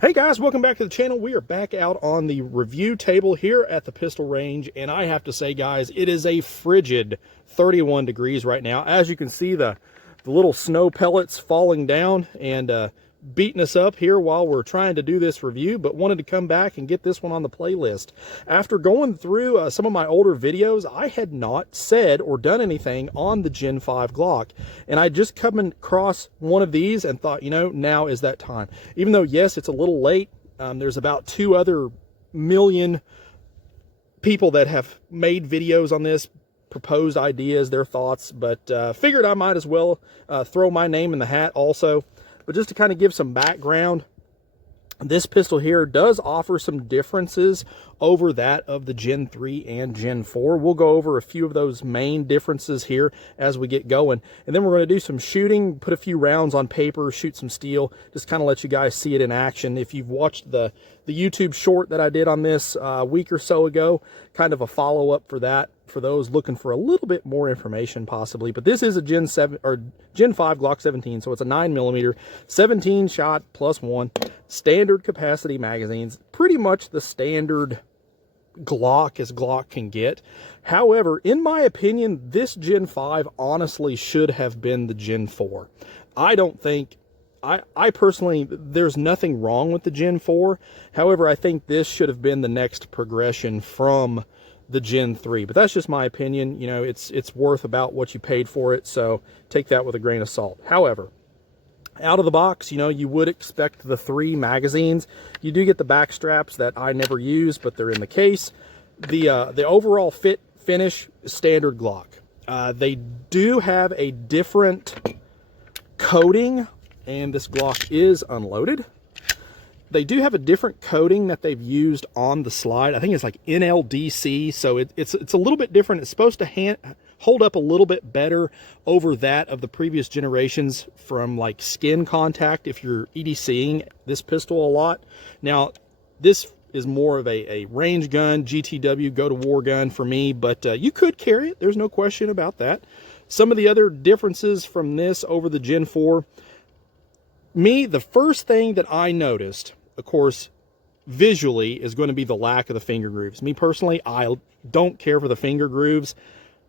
Hey guys, welcome back to the channel. We are back out on the review table here at the pistol range, and I have to say, guys, it is a frigid 31 degrees right now. As you can see, the little snow pellets falling down and beating us up here while we're trying to do this review, but wanted to come back and get this one on the playlist. After going through some of my older videos, I had not said or done anything on the Gen 5 Glock, and I just come across one of these and thought, you know, now is that time. Even though, yes, it's a little late, there's about 2 other million people that have made videos on this, proposed ideas, their thoughts, but figured I might as well throw my name in the hat also. But just to kind of give some background, this pistol here does offer some differences over that of the Gen 3 and Gen 4. We'll go over a few of those main differences here as we get going. And then we're going to do some shooting, put a few rounds on paper, shoot some steel, just kind of let you guys see it in action. If you've watched the YouTube short that I did on this a week or so ago, kind of a follow-up for that, for those looking for a little bit more information possibly. But this is a Gen 7 or Gen 5 Glock 17, so it's a 9mm 17 shot plus 1 standard capacity magazines, pretty much the standard Glock as Glock can get. However, in my opinion, this Gen 5 honestly should have been the Gen 4. I don't think, I personally, there's nothing wrong with the Gen 4. However, I think this should have been the next progression from the Gen 3, but that's just my opinion. You know, it's worth about what you paid for it, so take that with a grain of salt. However, out of the box, you know, you would expect the 3 magazines. You do get the back straps that I never use, but they're in the case. The overall finish is standard Glock. They do have a different coating, and this Glock is unloaded. They do have a different coating that they've used on the slide. I think it's like NLDC, so it's a little bit different. It's supposed to hold up a little bit better over that of the previous generations from like skin contact if you're EDCing this pistol a lot. Now, this is more of a range gun, GTW, go to war gun for me, but you could carry it. There's no question about that. Some of the other differences from this over the Gen 4, the first thing that I noticed, of course, visually, is going to be the lack of the finger grooves. Me personally, I don't care for the finger grooves.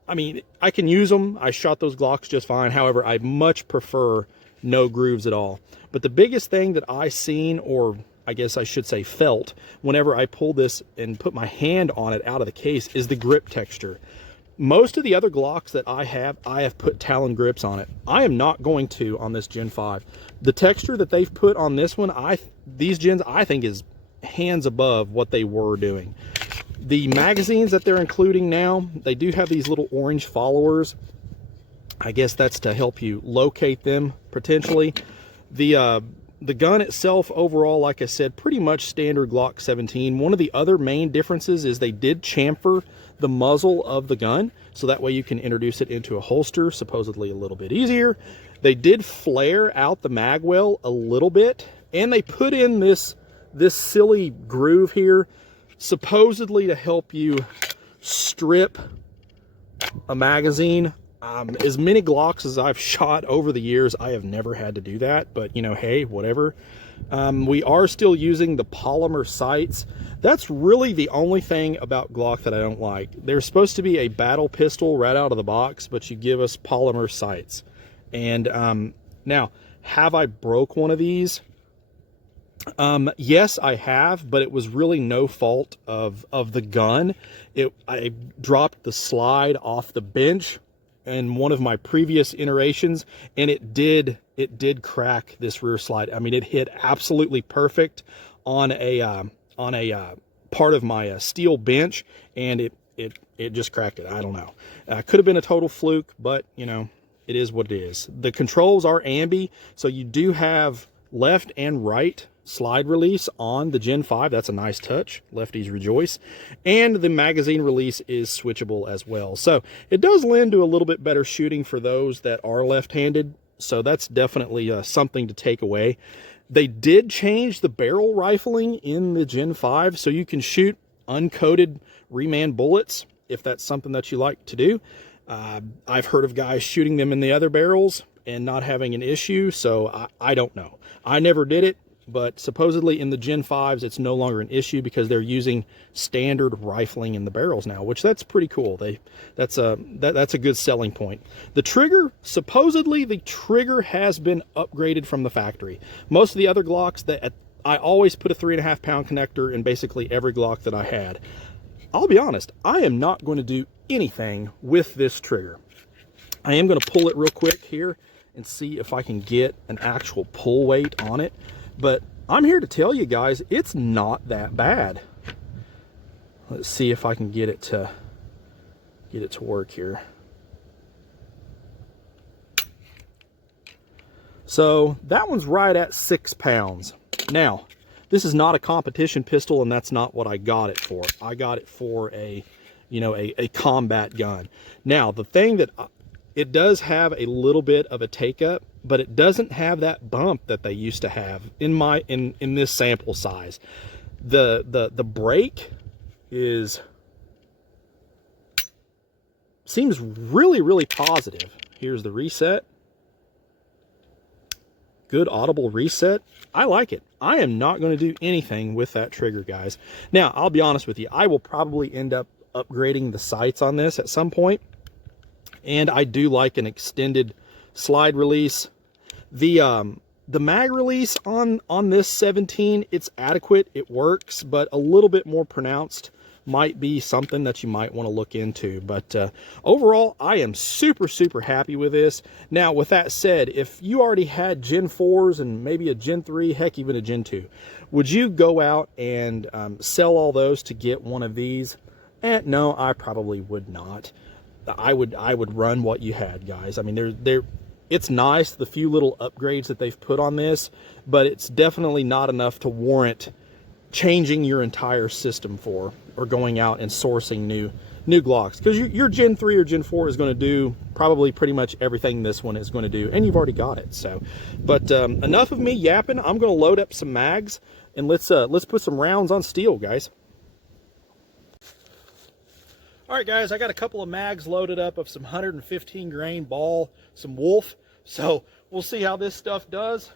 I mean, I can use them. I shot those Glocks just fine. However, I much prefer no grooves at all. But the biggest thing that I seen, or I guess I should say felt, whenever I pulled this and put my hand on it out of the case, is the grip texture. Most of the other Glocks that I have put Talon grips on it. I am not going to on this Gen 5. The texture that they've put on this one, these gens, I think is hands above what they were doing. The magazines that they're including now, they do have these little orange followers. I guess that's to help you locate them potentially. The gun itself overall, like I said, pretty much standard Glock 17. One of the other main differences is they did chamfer the muzzle of the gun, so that way you can introduce it into a holster, supposedly a little bit easier. They did flare out the mag well a little bit, and they put in this silly groove here, supposedly to help you strip a magazine. As many Glocks as I've shot over the years, I have never had to do that, but you know, hey, whatever. We are still using the polymer sights. That's really the only thing about Glock that I don't like. They're supposed to be a battle pistol right out of the box, but you give us polymer sights. And now, have I broke one of these? Yes, I have, but it was really no fault of the gun. I dropped the slide off the bench in one of my previous iterations, and it did crack this rear slide. I mean, it hit absolutely perfect on a part of my steel bench, and it just cracked it. I don't know. Could have been a total fluke, but you know, it is what it is. The controls are ambi, so you do have left and right slide release on the Gen 5. That's a nice touch. Lefties rejoice. And the magazine release is switchable as well. So it does lend to a little bit better shooting for those that are left-handed. So that's definitely something to take away. They did change the barrel rifling in the Gen 5, so you can shoot uncoated reman bullets if that's something that you like to do. I've heard of guys shooting them in the other barrels and not having an issue, so I don't know. I never did it. but supposedly in the Gen 5s, it's no longer an issue because they're using standard rifling in the barrels now, which that's pretty cool. That's a good selling point. The trigger, supposedly the trigger has been upgraded from the factory. Most of the other Glocks, I always put a 3.5 pound connector in basically every Glock that I had. I'll be honest, I am not going to do anything with this trigger. I am going to pull it real quick here and see if I can get an actual pull weight on it. But I'm here to tell you guys, it's not that bad. Let's see if I can get it to work here. So that one's right at 6 pounds. Now, this is not a competition pistol, and that's not what I got it for. I got it for a combat gun. Now, the thing that it does have a little bit of a take up, but it doesn't have that bump that they used to have in this sample size. The break seems really positive. Here's the reset. Good audible reset. I like it. I am not going to do anything with that trigger, guys. Now, I'll be honest with you. I will probably end up upgrading the sights on this at some point. And I do like an extended slide release. The mag release on this 17, it's adequate. It works, but a little bit more pronounced might be something that you might want to look into. But overall, I am super happy with this. Now, with that said, if you already had Gen 4s and maybe a Gen 3, heck, even a Gen 2, would you go out and sell all those to get one of these? No, I probably would not. I would run what you had, guys. I mean, it's nice, the few little upgrades that they've put on this, but it's definitely not enough to warrant changing your entire system for, or going out and sourcing new Glocks, because your Gen 3 or Gen 4 is going to do probably pretty much everything this one is going to do, and you've already got it. So, but enough of me yapping. I'm going to load up some mags, and let's put some rounds on steel, guys. All right, guys, I got a couple of mags loaded up of some 115 grain ball, some Wolf. So we'll see how this stuff does.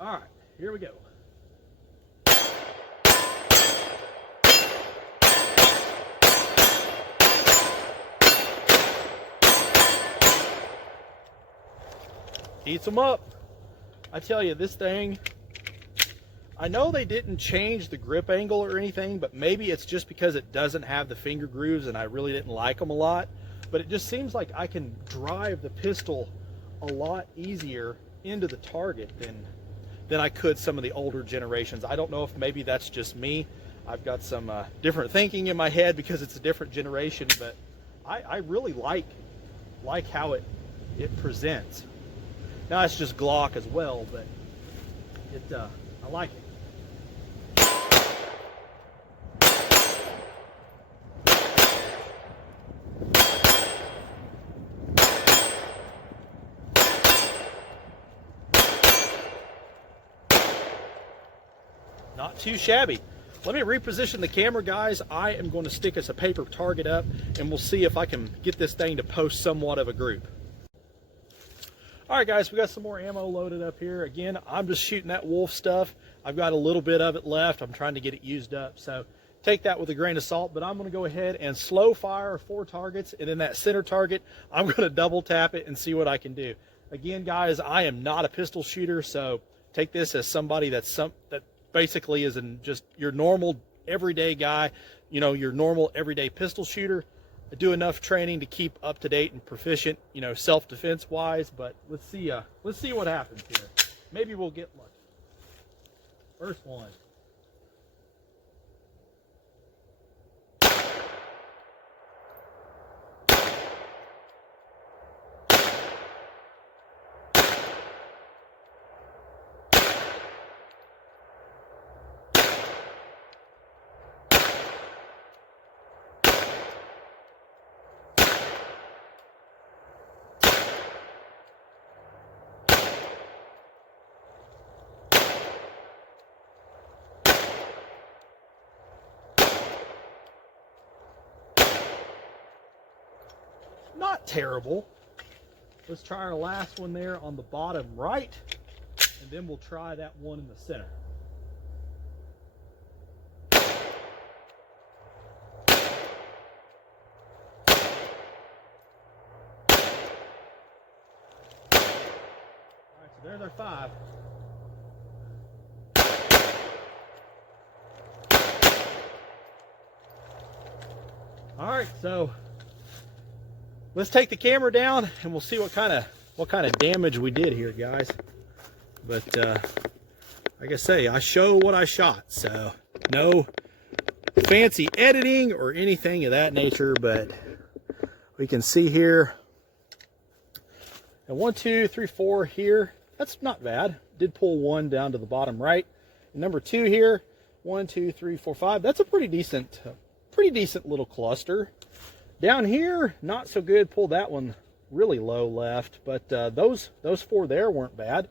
All right, here we go. Eats them up. I tell you, this thing, I know they didn't change the grip angle or anything, but maybe it's just because it doesn't have the finger grooves and I really didn't like them a lot. But it just seems like I can drive the pistol a lot easier into the target than I could some of the older generations. I don't know if maybe that's just me. I've got some different thinking in my head because it's a different generation, but I really like how it presents. Now it's just Glock as well, but I like it. Not too shabby. Let me reposition the camera, guys. I am going to stick us a paper target up, and we'll see if I can get this thing to post somewhat of a group. All right, guys, we got some more ammo loaded up here. Again, I'm just shooting that Wolf stuff. I've got a little bit of it left. I'm trying to get it used up, so take that with a grain of salt. But I'm going to go ahead and slow fire 4 targets, and then that center target, I'm going to double tap it and see what I can do. Again, guys, I am not a pistol shooter, so take this as somebody that basically is just your normal everyday guy, you know, your normal everyday pistol shooter. I do enough training to keep up to date and proficient, you know, self-defense wise, but let's see what happens here. Maybe we'll get lucky. First one. Not terrible. Let's try our last one there on the bottom right, and then we'll try that one in the center. All right, so there's our 5. All right, so let's take the camera down and we'll see what kind of damage we did here, guys. But like I say, I show what I shot, so no fancy editing or anything of that nature. But we can see here, and 1, 2, 3, 4 here. That's not bad. Did pull 1 down to the bottom right. And number 2 here, 1, 2, 3, 4, 5. That's a pretty decent little cluster. Down here, not so good. Pulled that one really low left, but those 4 there weren't bad.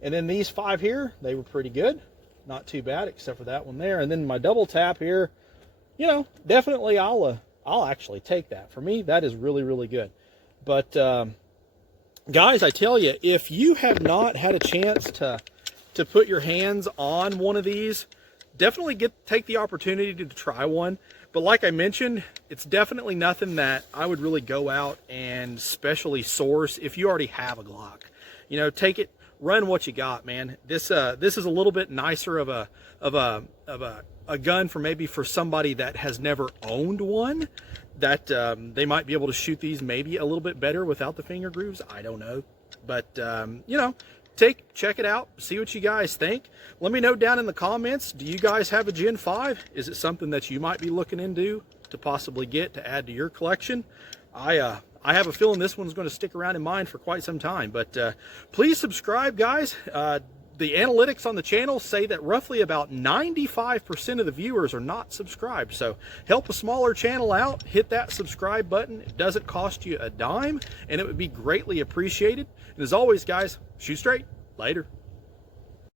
And then these 5 here, they were pretty good. Not too bad, except for that one there. And then my double tap here, you know, definitely I'll actually take that. For me, that is really, really good. But guys, I tell you, if you have not had a chance to put your hands on one of these, definitely take the opportunity to try one. But like I mentioned, it's definitely nothing that I would really go out and specially source if you already have a Glock. You know, take it, run what you got, man. This is a little bit nicer of a gun for somebody that has never owned one, that they might be able to shoot these maybe a little bit better without the finger grooves. I don't know, but you know, check it out, see what you guys think. Let me know down in the comments, do you guys have a Gen 5? Is it something that you might be looking into to possibly get to add to your collection? I have a feeling this one's going to stick around in mine for quite some time. But please subscribe, guys. The analytics on the channel say that roughly about 95% of the viewers are not subscribed. So help a smaller channel out, hit that subscribe button. It doesn't cost you a dime, and it would be greatly appreciated. And as always, guys, shoot straight. Later.